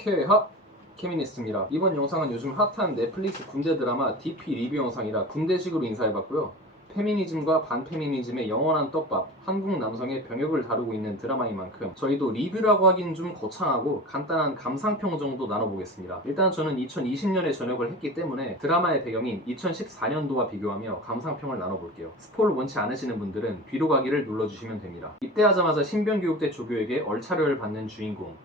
케하 케미니스트입니다. 이번 영상은 요즘 핫한 넷플릭스 군대 드라마 DP 리뷰 영상이라 군대식으로 인사해봤고요. 페미니즘과 반페미니즘의 영원한 떡밥, 한국 남성의 병역을 다루고 있는 드라마인 만큼 저희도 리뷰라고 하긴 좀 거창하고 간단한 감상평 정도 나눠보겠습니다. 일단 저는 2020년에 전역을 했기 때문에 드라마의 배경인 2014년도와 비교하며 감상평을 나눠볼게요. 스포를 원치 않으시는 분들은 뒤로 가기를 눌러주시면 됩니다. 입대하자마자 신병교육대 조교에게 얼차려를 받는 주인공,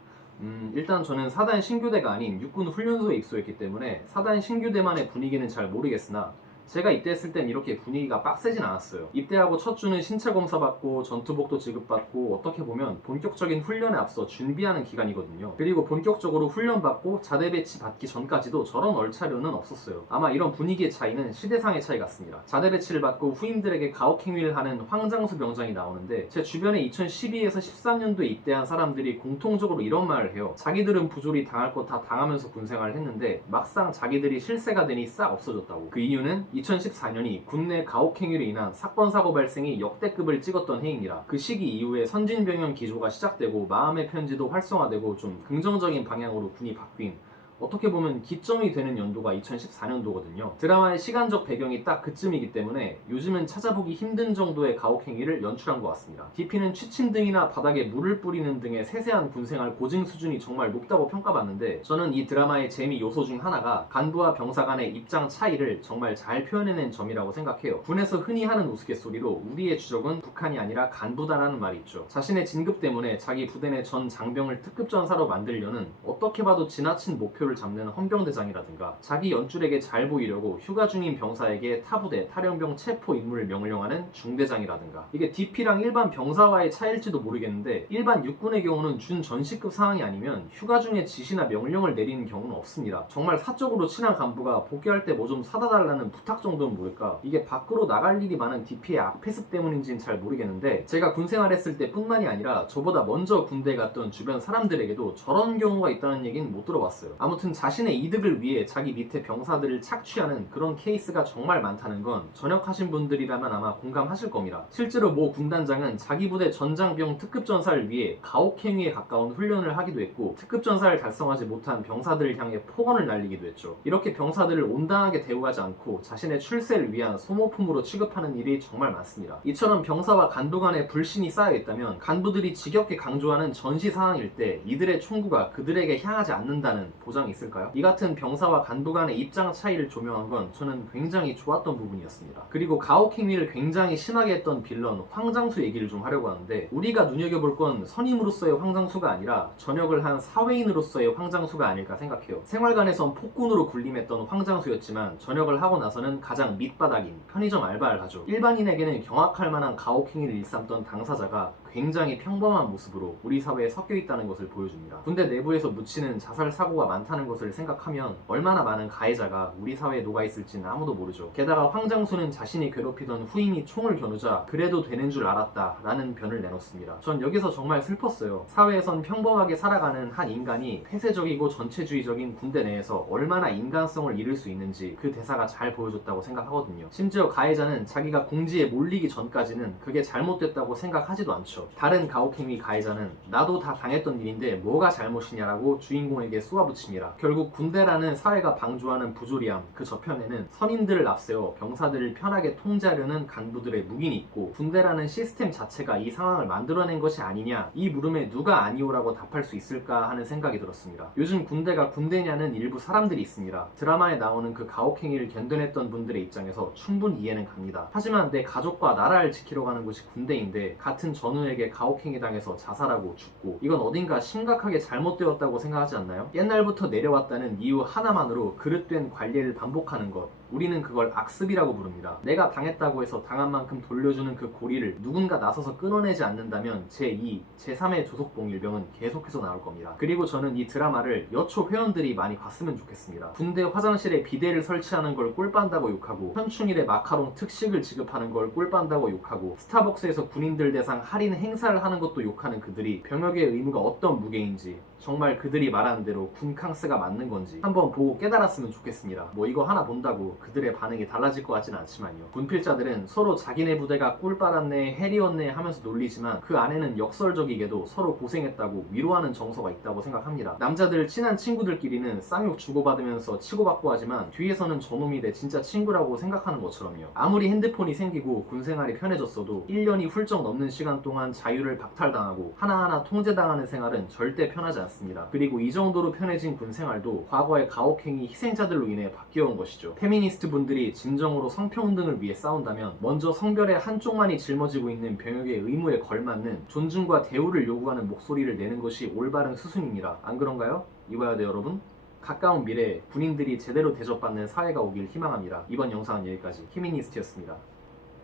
음, 일단 저는 사단 신교대가 아닌 육군 훈련소에 입소했기 때문에 사단 신교대만의 분위기는 잘 모르겠으나 제가 입대했을 땐 이렇게 분위기가 빡세진 않았어요. 입대하고 첫 주는 신체 검사 받고 전투복도 지급받고 어떻게 보면 본격적인 훈련에 앞서 준비하는 기간이거든요. 그리고 본격적으로 훈련 받고 자대 배치 받기 전까지도 저런 얼차려는 없었어요. 아마 이런 분위기의 차이는 시대상의 차이 같습니다. 자대 배치를 받고 후임들에게 가혹행위를 하는 황장수 병장이 나오는데 제 주변에 2012에서 13년도에 입대한 사람들이 공통적으로 이런 말을 해요. 자기들은 부조리 당할 거다 당하면서 군생활을 했는데 막상 자기들이 실세가 되니 싹 없어졌다고. 그 이유는 2014년이 국내 가혹행위로 인한 사건 사고 발생이 역대급을 찍었던 해이니라. 그 시기 이후에 선진병영 기조가 시작되고 마음의 편지도 활성화되고 좀 긍정적인 방향으로 군이 바뀐 어떻게 보면 기점이 되는 연도가 2014년도거든요. 드라마의 시간적 배경이 딱 그쯤이기 때문에 요즘은 찾아보기 힘든 정도의 가혹행위를 연출한 것 같습니다. DP는 취침 등이나 바닥에 물을 뿌리는 등의 세세한 군생활 고증 수준이 정말 높다고 평가받는데 저는 이 드라마의 재미 요소 중 하나가 간부와 병사 간의 입장 차이를 정말 잘 표현해낸 점이라고 생각해요. 군에서 흔히 하는 우스갯소리로 우리의 주적은 북한이 아니라 간부다라는 말이 있죠. 자신의 진급 때문에 자기 부대 내 전 장병을 특급 전사로 만들려는 어떻게 봐도 지나친 목표 를 잡는 헌병대장이라든가 자기 연줄에게 잘 보이려고 휴가 중인 병사에게 타부대 탈영병 체포 임무를 명령하는 중대장이라든가 이게 DP랑 일반 병사와의 차이일지도 모르겠는데 일반 육군의 경우는 준 전시급 상황이 아니면 휴가 중에 지시나 명령을 내리는 경우는 없습니다. 정말 사적으로 친한 간부가 복귀할 때 뭐 좀 사다 달라는 부탁 정도는 모를까 이게 밖으로 나갈 일이 많은 DP의 악패습 때문인지는 잘 모르겠는데 제가 군 생활했을 때 뿐만이 아니라 저보다 먼저 군대에 갔던 주변 사람들에게도 저런 경우가 있다는 얘기는 못 들어봤어요. 아무 튼 자신의 이득을 위해 자기 밑에 병사들을 착취하는 그런 케이스가 정말 많다는 건 전역하신 분들이라면 아마 공감하실 겁니다. 실제로 모 군단장은 자기 부대 전장병 특급 전사를 위해 가혹행위에 가까운 훈련을 하기도 했고 특급 전사를 달성하지 못한 병사들을 향해 폭언을 날리기도 했죠. 이렇게 병사들을 온당하게 대우하지 않고 자신의 출세를 위한 소모품으로 취급하는 일이 정말 많습니다. 이처럼 병사와 간부 간의 불신이 쌓여 있다면 간부들이 지겹게 강조하는 전시 상황일 때 이들의 총구가 그들에게 향하지 않는다는 보 장이 있을까요? 이 같은 병사와 간부 간의 입장 차이를 조명한 건 저는 굉장히 좋았던 부분이었습니다. 그리고 가혹 행위를 굉장히 심하게 했던 빌런 황장수 얘기를 좀 하려고 하는데 우리가 눈여겨볼 건 선임으로서의 황장수가 아니라 전역을 한 사회인으로서의 황장수가 아닐까 생각해요. 생활관에선 폭군으로 군림했던 황장수였지만 전역을 하고 나서는 가장 밑바닥인 편의점 알바를 하죠. 일반인에게는 경악할 만한 가혹 행위를 일삼던 당사자가 굉장히 평범한 모습으로 우리 사회에 섞여 있다는 것을 보여줍니다. 군대 내부에서 묻히는 자살 사고가 많다는 것을 생각하면 얼마나 많은 가해자가 우리 사회에 녹아 있을지는 아무도 모르죠. 게다가 황장수는 자신이 괴롭히던 후임이 총을 겨누자 그래도 되는 줄 알았다라는 변을 내놓습니다. 전 여기서 정말 슬펐어요. 사회에선 평범하게 살아가는 한 인간이 폐쇄적이고 전체주의적인 군대 내에서 얼마나 인간성을 잃을 수 있는지 그 대사가 잘 보여줬다고 생각하거든요. 심지어 가해자는 자기가 궁지에 몰리기 전까지는 그게 잘못됐다고 생각하지도 않죠. 다른 가혹행위 가해자는 나도 다 당했던 일인데 뭐가 잘못이냐라고 주인공에게 쏘아붙입니다. 결국 군대라는 사회가 방조하는 부조리함 그 저편에는 선임들을 앞세워 병사들을 편하게 통제하려는 간부들의 묵인이 있고 군대라는 시스템 자체가 이 상황을 만들어낸 것이 아니냐 이 물음에 누가 아니오라고 답할 수 있을까 하는 생각이 들었습니다. 요즘 군대가 군대냐는 일부 사람들이 있습니다. 드라마에 나오는 그 가혹행위를 견뎌냈던 분들의 입장에서 충분히 이해는 갑니다. 하지만 내 가족과 나라를 지키러 가는 곳이 군대인데 같은 전우에게 가혹행위 당해서 자살하고 죽고 이건 어딘가 심각하게 잘못되었다고 생각하지 않나요? 옛날부터 내려왔다는 이유 하나만으로 그릇된 관리를 반복하는 것 우리는 그걸 악습이라고 부릅니다. 내가 당했다고 해서 당한 만큼 돌려주는 그 고리를 누군가 나서서 끊어내지 않는다면 제2, 제3의 조속봉 일병은 계속해서 나올 겁니다. 그리고 저는 이 드라마를 여초 회원들이 많이 봤으면 좋겠습니다. 군대 화장실에 비데를 설치하는 걸 꿀빤다고 욕하고 현충일에 마카롱 특식을 지급하는 걸 꿀빤다고 욕하고 스타벅스에서 군인들 대상 할인 행사를 하는 것도 욕하는 그들이 병역의 의무가 어떤 무게인지 정말 그들이 말하는 대로 군캉스가 맞는 건지 한번 보고 깨달았으면 좋겠습니다. 뭐 이거 하나 본다고 그들의 반응이 달라질 것 같진 않지만요. 군필자들은 서로 자기네 부대가 꿀 빨았네, 해리었네 하면서 놀리지만 그 안에는 역설적이게도 서로 고생했다고 위로하는 정서가 있다고 생각합니다. 남자들 친한 친구들끼리는 쌍욕 주고받으면서 치고받고 하지만 뒤에서는 저놈이 내 진짜 친구라고 생각하는 것처럼요. 아무리 핸드폰이 생기고 군 생활이 편해졌어도 1년이 훌쩍 넘는 시간 동안 자유를 박탈당하고 하나하나 통제당하는 생활은 절대 편하지 않습니다. 그리고 이 정도로 편해진 군 생활도 과거의 가혹행위 희생자들로 인해 바뀌어온 것이죠. 페미니스트 분들이 진정으로 성평등을 위해 싸운다면 먼저 성별의 한쪽만이 짊어지고 있는 병역의 의무에 걸맞는 존중과 대우를 요구하는 목소리를 내는 것이 올바른 수순입니다. 안 그런가요? 이봐야 돼 여러분. 가까운 미래에 군인들이 제대로 대접받는 사회가 오길 희망합니다. 이번 영상은 여기까지. 페미니스트였습니다.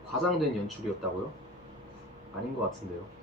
과장된 연출이었다고요? 아닌 것 같은데요.